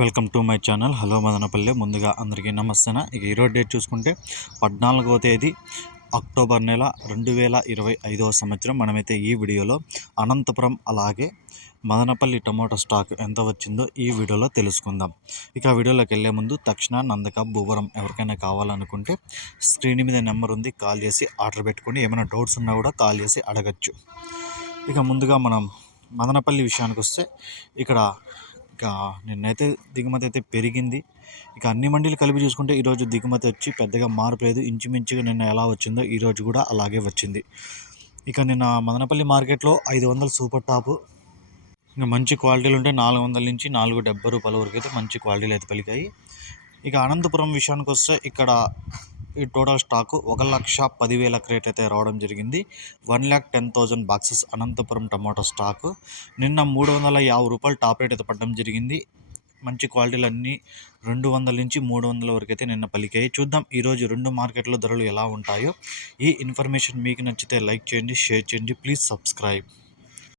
Welcome to my channel. Hello Madanapalle. ముందుగా అందరికీ నమస్తేనా. ఇక ఈరోజు డేట్ చూసుకుంటే పద్నాలుగవ తేదీ అక్టోబర్ నెల రెండు వేల ఇరవై ఐదవ సంవత్సరం. మనమైతే ఈ వీడియోలో అనంతపురం అలాగే మదనపల్లి టమోటా స్టాక్ ఎంత వచ్చిందో ఈ వీడియోలో తెలుసుకుందాం. ఇక ఆ వీడియోలోకి వెళ్ళే ముందు తక్షణ నందక భూవరం ఎవరికైనా కావాలనుకుంటే స్క్రీన్ మీద నెంబర్ ఉంది కాల్ చేసి ఆర్డర్ పెట్టుకొని ఏమైనా డౌట్స్ ఉన్నా కూడా కాల్ చేసి అడగచ్చు. ఇక ముందుగా మనం మదనపల్లి విషయానికి వస్తే ఇక్కడ ఇక నిన్నైతే దిగుమతి అయితే పెరిగింది. ఇక అన్ని మండీలు కలిపి చూసుకుంటే ఈరోజు దిగుమతి వచ్చి పెద్దగా మార్పు లేదు ఇంచుమించుగా నిన్న ఎలా వచ్చిందో ఈరోజు కూడా అలాగే వచ్చింది. ఇక నిన్న మదనపల్లి మార్కెట్లో ఐదు వందల సూపర్ టాపు. ఇంకా మంచి క్వాలిటీలు ఉంటే నాలుగు వందల నుంచి నాలుగు డెబ్బై రూపాయల వరకు అయితే మంచి క్వాలిటీలు అయితే పలికాయి ఇక అనంతపురం విషయానికి వస్తే ఇక్కడ ఈ టోటల్ స్టాక్ ఒక లక్ష పదివేల క్రేట్ అయితే రావడం జరిగింది. One lakh ten thousand boxes Anantapur tomato stock. నిన్న మూడు వందల యాభై రూపాయలు టాప్ రేట్ అయితే పడడం జరిగింది. మంచి క్వాలిటీలు అన్నీ రెండు వందల నుంచి మూడు వందల వరకు అయితే నిన్న పలికాయి. చూద్దాం ఈరోజు రెండు మార్కెట్లో ధరలు ఎలా ఉంటాయో. ఈ ఇన్ఫర్మేషన్ మీకు నచ్చితే లైక్ చేయండి షేర్ చేయండి. Please subscribe.